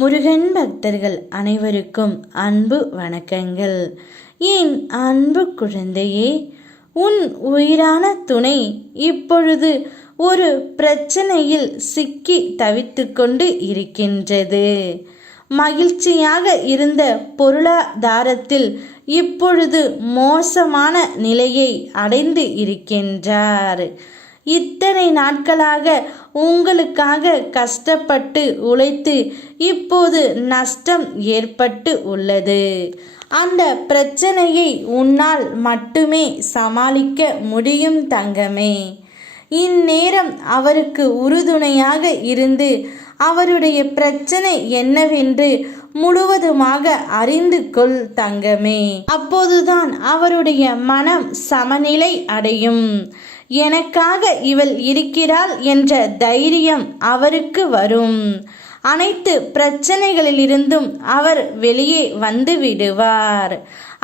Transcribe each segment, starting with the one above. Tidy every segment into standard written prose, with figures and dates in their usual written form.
முருகன் பக்தர்கள் அனைவருக்கும் அன்பு வணக்கங்கள். என் அன்பு குழந்தையே, உன் உயிரான துணை இப்பொழுது ஒரு பிரச்சனையில் சிக்கி தவித்து கொண்டு இருக்கின்றது. மகிழ்ச்சியாக இருந்த பொருளாதாரத்தில் இப்பொழுது மோசமான நிலையை அடைந்து இருக்கின்றார். இத்தனை நாட்களாக உங்களுக்காக கஷ்டப்பட்டு உழைத்து இப்போது நஷ்டம் ஏற்பட்டு உள்ளது. அந்த பிரச்சனையை உன்னால் மட்டுமே சமாளிக்க முடியும் தங்கமே. இந்நேரம் அவருக்கு உறுதுணையாக இருந்து அவருடைய பிரச்சனை என்னவென்று முழுவதுமாக அறிந்து கொள் தங்கமே. அப்போதுதான் அவருடைய மனம் சமநிலை அடையும். எனக்காக இவள் இருக்கிறாள் என்ற தைரியம் அவருக்கு வரும். அனைத்து பிரச்சனைகளிலிருந்தும் அவர் வெளியே வந்து விடுவார்.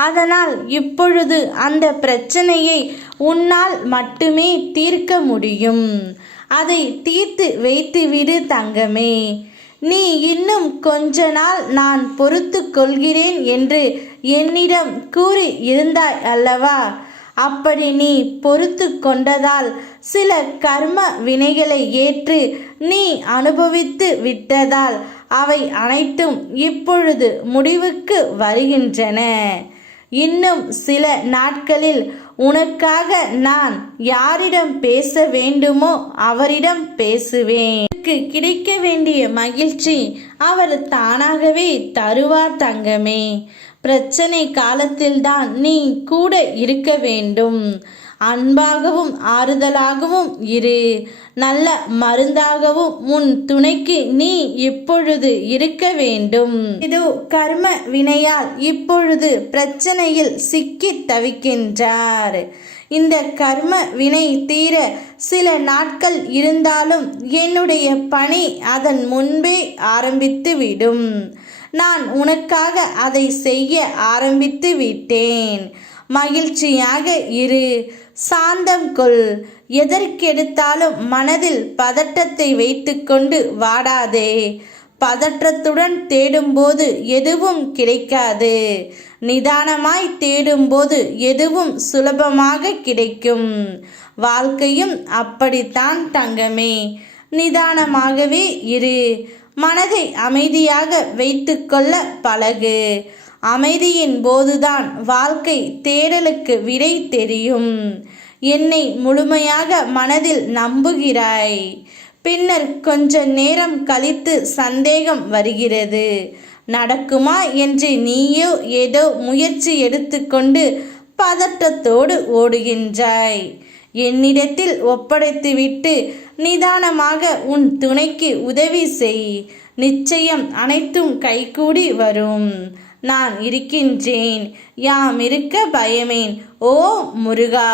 அதனால் இப்பொழுது அந்த பிரச்சனையை உன்னால் மட்டுமே தீர்க்க முடியும். அதை தீர்த்து வைத்து விடு தங்கமே. நீ இன்னும் கொஞ்ச நாள் நான் பொறுத்து கொள்கிறேன் என்று என்னிடம் கூறி இருந்தாய் அல்லவா? அப்படி நீ பொறுத்து கொண்டதால் சில கர்ம வினைகளை ஏற்று நீ அனுபவித்து விட்டதால் அவை அனைத்தும் இப்பொழுது முடிவுக்கு வருகின்றன. இன்னும் சில நாட்களில் உனக்காக நான் யாரிடம் பேச வேண்டுமோ அவரிடம் பேசுவேன். கிடைக்க வேண்டிய மகிழ்ச்சி அவர் தானாகவே தருவார் தங்கமே. பிரச்சனை காலத்தில்தான் நீ கூட இருக்க வேண்டும். அன்பாகவும் ஆறுதலாகவும் இரு. நல்ல மருந்தாகவும் உன் துணைக்கு நீ இப்பொழுது இருக்க வேண்டும். இதோ கர்ம வினையால் இப்பொழுது பிரச்சனையில் சிக்கி தவிக்கின்றார். இந்த கர்ம வினை தீர சில நாட்கள் இருந்தாலும் என்னுடைய பணி அதன் முன்பே ஆரம்பித்து விடும். நான் உனக்காக அதை செய்ய ஆரம்பித்து விட்டேன். மகிழ்ச்சியாக இரு, சாந்தம் கொள். எதற்கெடுத்தாலும் மனதில் பதட்டத்தை வைத்துக்கொண்டு வாடாதே. பதற்றத்துடன் தேடும்போது எதுவும் கிடைக்காது. நிதானமாய் தேடும்போது எதுவும் சுலபமாக கிடைக்கும். வாழ்க்கையும் அப்படித்தான் தங்கமே. நிதானமாகவே இரு. மனதை அமைதியாக வைத்து கொள்ள பழகு. அமைதியின் போதுதான் வாழ்க்கை தேடலுக்கு விடை தெரியும். என்னை முழுமையாக மனதில் நம்புகிறாய். பின்னர் கொஞ்ச நேரம் கழித்து சந்தேகம் வருகிறது. நடக்குமா என்று நீயோ ஏதோ முயற்சி எடுத்துக்கொண்டு பதட்டத்தோடு ஓடுகின்றாய். என்னிடத்தில் ஒப்படைத்துவிட்டு நிதானமாக உன் துணைக்கு உதவி செய். நிச்சயம் அனைத்தும் கைகூடி வரும். நான் இருக்கின்றேன். யாம் இருக்க பயமேன். ஓ முருகா.